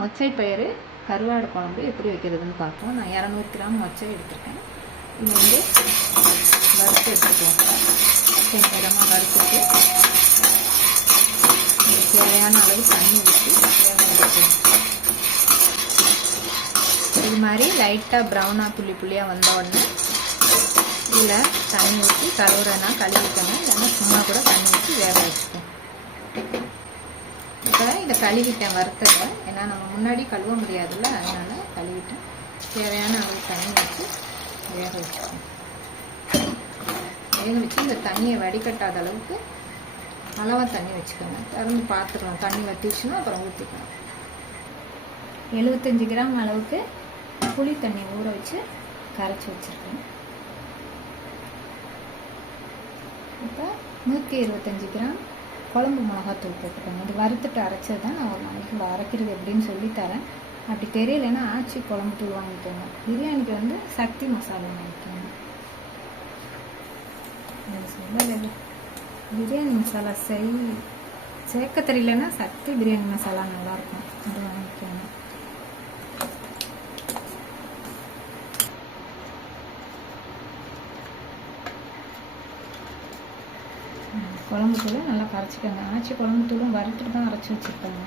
மொச்சை பயிறு கருவாடு குழம்பு எப்படி வைக்கிறதுன்னு பார்ப்போம். நான் 200 கிராம் மொச்சை எடுத்துருக்கேன். இது வந்து வறுத்து எடுத்துக்குவோம். நேரமாக வறுத்துட்டு தேவையான அளவு தண்ணி ஊற்றி இது மாதிரி லைட்டாக ப்ரௌனாக புள்ளியாக வந்த உடனே இதில் தண்ணி ஊற்றி கழுவுறனா கழுவிக்கணும், இல்லைன்னா சும்மா கூட தண்ணி ஊற்றி வேக வச்சுக்கோம். இப்போ இதை கழுவிட்டேன் வறுத்ததை, ஏன்னா நம்ம முன்னாடி கழுவ முடியாதுல்ல, அதனால் கழுவிட்டேன். தேவையான அளவு தண்ணி வச்சு வேக வச்சுக்கோங்க. வேக வச்சு இந்த தண்ணியை வடிகட்டாத அளவுக்கு அளவாக தண்ணி வச்சுக்கோங்க. திறந்து பார்த்துக்கலாம், தண்ணி வற்றிச்சுன்னா அப்புறம் ஊற்றிக்கலாம். 75 கிராம் அளவுக்கு புளி தண்ணி ஊற வச்சு கரைச்சி வச்சுருக்கேன். இப்போ 125 கிராம் குழம்பு மிளகாத்தூள் போட்டுக்கோங்க. இது வறுத்துட்டு அரைச்சது தான். நான் ஒரு நாளைக்கு அரைக்கிறது எப்படின்னு சொல்லித்தரேன். அப்படி தெரியலைன்னா ஆச்சி குழம்பு தூள் வாங்கிக்கோங்க. பிரியாணிக்கு வந்து சக்தி மசாலா வாங்கிக்கோங்க. பிரியாணி மசாலா சேர்க்க தெரியலன்னா சக்தி பிரியாணி மசாலா நல்லாயிருக்கும், அது வாங்கிக்கோங்க. குழம்பு தூளும் நல்லா கரைச்சிக்கோங்க. ஆச்சி குழம்பு தூளும் வறுத்துட்டு தான் அரைச்சி வச்சுருக்காங்க.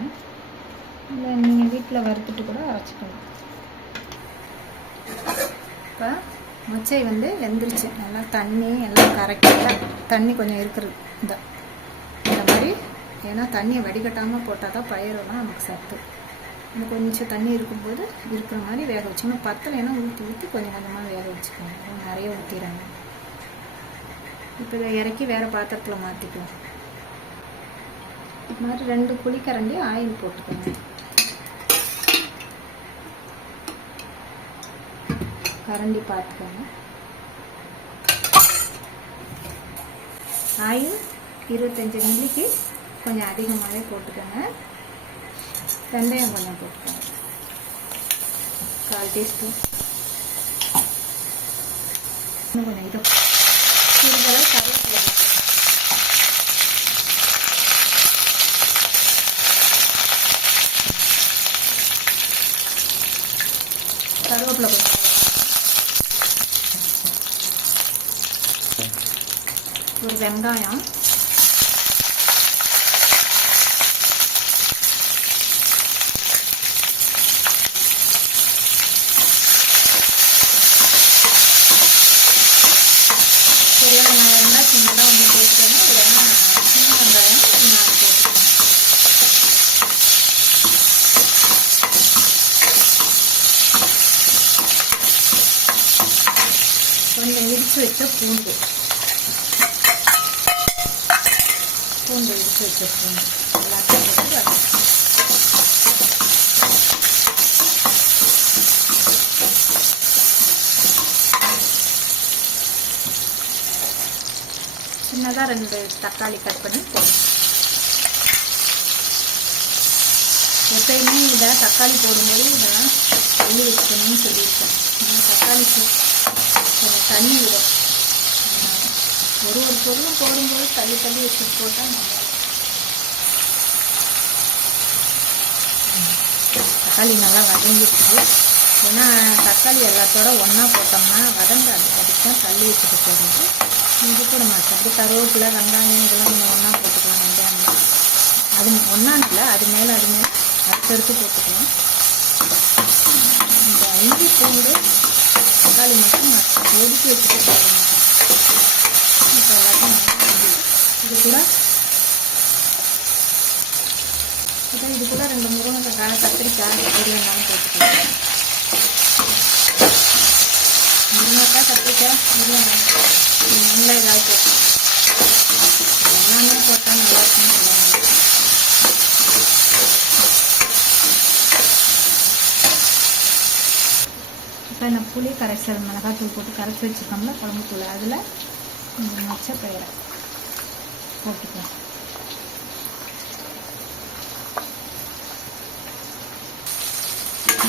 இல்லை நீங்கள் வீட்டில் வறுத்துட்டு கூட அரைச்சிக்கலாம். இப்போ மொச்சை வந்து வெந்துருச்சு. நல்லா தண்ணி எல்லாம் கரெக்டாக தண்ணி கொஞ்சம் இருக்கிறது இந்த மாதிரி. ஏன்னா தண்ணியை வடிகட்டாமல் போட்டால் தான் பயிரெல்லாம் நமக்கு சத்து. இன்னும் கொஞ்சம் தண்ணி இருக்கும்போது இருக்கிற மாதிரி வேக வச்சுக்கணும். பத்தலைன்னா ஊற்றி ஊற்றி கொஞ்சம் கொஞ்சமாக வேக வச்சுக்கோங்க. நிறைய ஊற்றிடுறாங்க. இப்போ இதை இறக்கி வேறு பாத்திரத்தில் மாற்றிக்குவோம். இது மாதிரி 2 குழிக்கரண்டி ஆயில் போட்டுக்கோங்க. கரண்டி பார்த்துக்கோங்க. ஆயில் 25 மில்லிக்கு கொஞ்சம் அதிகமாகவே போட்டுக்கோங்க. வெந்தயம் கொஞ்சம் போட்டுக்கோங்க, 1/4 டீஸ்பூன். இன்னும் கொஞ்சம் இது கருவேப்பிலை கொஞ்சம், ஒரு வெங்காயம், பெரிய வெங்காயம் இருந்தால் சின்னதாக ஒன்று போட்டுக்கணும், இல்லைன்னா சின்ன வெங்காயம் நான் போட்டுக்கணும். கொஞ்சம் இடித்து வச்ச பூண்டு இடித்து வச்ச பூண்டு எல்லாத்தையும் போட்டு சின்னதாக 2 தக்காளி கட் பண்ணி போடணும். எப்பயுமே இதை தக்காளி போடும்போது இதெல்லாம் தள்ளி வச்சுக்கணும்னு சொல்லியிருக்கேன். ஏன்னா தக்காளி கொஞ்சம் தண்ணி விடும். ஒரு பொருளும் போடும்போது தள்ளி வச்சுட்டு போட்டால் நல்லா. தக்காளி நல்லா வதங்கிடுச்சு. ஏன்னா தக்காளி எல்லாத்தோட ஒன்றா போட்டோம்னா வதங்காது, அதுக்கு தான் தள்ளி வச்சுட்டு போடுறது. இது கூட மாட்டேன். அப்படி கருவேப்பிலை வெங்காயம் இதெல்லாம் நம்ம ஒன்றா போட்டுக்கலாம். வெங்காயம் அது ஒன்றா இல்லை, அது மேலே அடுத்தடுத்து போட்டுக்கலாம். இந்த இஞ்சி பூண்டு தக்காளி மட்டும் ஒதுக்கி வச்சுட்டு போடணும். இப்போ எல்லாத்தையும் இது கூட 2 முருங்கைக்காய், கத்திரிக்காய் எது வேணாலும் போட்டுக்கலாம். முருங்கைக்காய், கத்திரிக்காய், முருங்கைக்காய் நீங்களே ஏதாவது போட்டோம். எல்லாமே போட்டால் நல்லா இருக்குன்னு சொல்லுவாங்க. இப்போ நான் புளி கரைசல் மிளகாத்தூள் போட்டு கரைச்சி வச்சுருக்கோம்ல குழம்பு தூள், அதில் இந்த மொச்சை பயிரை போட்டுக்கலாம்.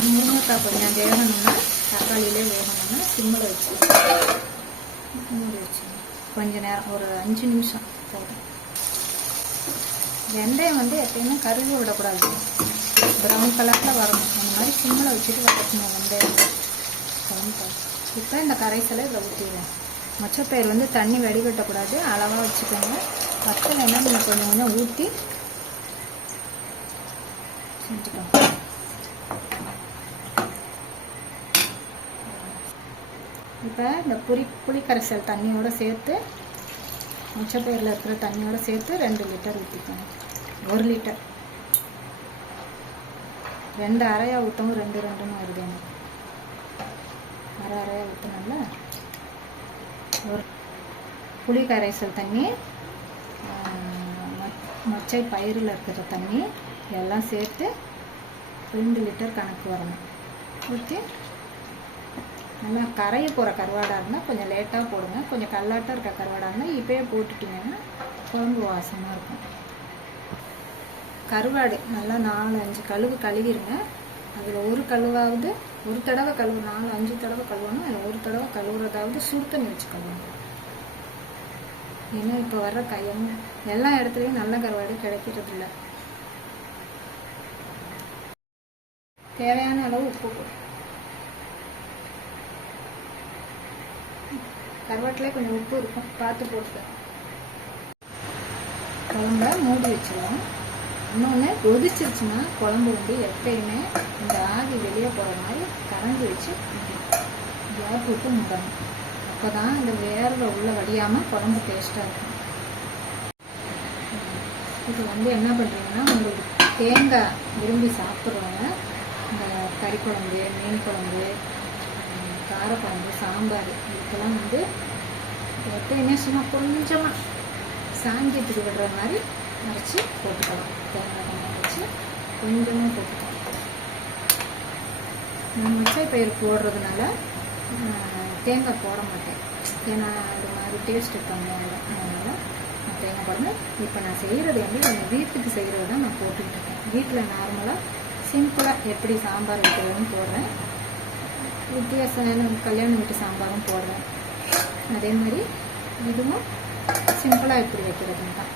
முருங்கைக்காய் கொஞ்சம் வேகணும்னா, தக்காளியிலே வேகணும்னா சிம்மில் வச்சு மூடி வச்சு கொஞ்ச நேரம், ஒரு 5 நிமிஷம் போதும். வெந்தயம் வந்து எப்பயுமே கருக விடக்கூடாது. ப்ரௌன் கலரில் வரணும். அந்த மாதிரி சிம்மில் வச்சுட்டு வதக்கணும் வெந்தயம் குழம்பு. இப்போ இந்த கரைசலை இதில் ஊற்றிடுவோம். மொச்சப்பயிர் வந்து தண்ணி வடிகட்டக்கூடாது, அளவாக வச்சுக்கோங்க. வத்தலைன்னா நீங்கள் கொஞ்சம் கொஞ்சம் ஊற்றி செஞ்சுக்கோங்க. இப்போ இந்த புளி கரைசல் தண்ணியோடு சேர்த்து மொச்சப்பயிரில் இருக்கிற தண்ணியோடு சேர்த்து 2 லிட்டர் ஊற்றிக்கோங்க. 1 லிட்டர் 2 அரையாக ஊற்றவும் 2 வருது எனக்கு. அரையாக ஊற்றினால ஒரு புளி கரைசல் தண்ணி, மொச்சை பயிரில் இருக்கிற தண்ணி எல்லாம் சேர்த்து 2 லிட்டர் கணக்கு வரணும். ஊற்றி நல்லா கரையை போகிற கருவாடாக இருந்தால் கொஞ்சம் லேட்டாக போடுங்க. கொஞ்சம் கல்லாட்டாக இருக்க கருவாடாக இருந்தால் இப்போயே போட்டுட்டிங்கன்னா குழம்பு வாசமாக இருக்கும். கருவாடு நல்லா 4-5 கழுவு கழுவிடுங்க. அதில் ஒரு கழுவாவது, ஒரு தடவை கழுவு, 4-5 தடவை கழுவணும். அதில் ஒரு தடவை கழுவுறதாவது சுடு தண்ணி வச்சு கழுவணும். ஏன்னா இப்போ வர்ற எல்லா இடத்துலையும் நல்ல கருவாடு கிடைக்கிறதில்ல. தேவையான அளவு உப்பு போடும். கருவாட்டிலே கொஞ்சம் உப்பு இருக்கும், பார்த்து போட்டு குழம்ப மூடி வச்சிடுவோம். இன்னொன்று கொதிச்சிருச்சுன்னா குழம்பு வந்து எப்பயுமே இந்த ஆவி வெளியே போகிற மாதிரி கரண்டி வச்சு கேப் விட்டு மூடணும். அப்போ தான் இந்த வேர்வை உள்ள வடியாமல் குழம்பு டேஸ்ட்டாக இருக்கும். இது வந்து என்ன பண்ணுறீங்கன்னா, உங்களுக்கு தேங்காய் விரும்பி சாப்பிட்றவங்க இந்த கறி குழம்பு, மீன் குழம்பு, காரக்குழம்பு, சாம்பார் இதுக்கெல்லாம் வந்து எப்பயுமே சும்மா கொஞ்சமாக சாங்கியத்துக்கு விடுற மாதிரி அரைச்சி போட்டுக்கலாம். தேங்காய் அரைச்சி கொஞ்சமாக போட்டுக்கலாம். நான் மொச்சப்பயிர் போடுறதுனால தேங்காய் போட மாட்டேன். ஏன்னா அது மாதிரி டேஸ்ட் கம்மியாகிடும். அதனால் நான் தேங்காய் போடுறேன். இப்போ நான் செய்கிறது வந்து எங்கள் வீட்டுக்கு செய்கிறது தான் நான் போட்டுக்கிட்டு இருக்கேன். வீட்டில் நார்மலாக சிம்பிளாக எப்படி சாம்பார் வைக்கிறதுன்னு போடுறேன். வித்தியாசம் கல்யாண வீட்டு சாம்பாரும் போடுறேன். அதே மாதிரி இதுவும் சிம்பிளாக எப்படி வைக்கிறதுன்னு தான்.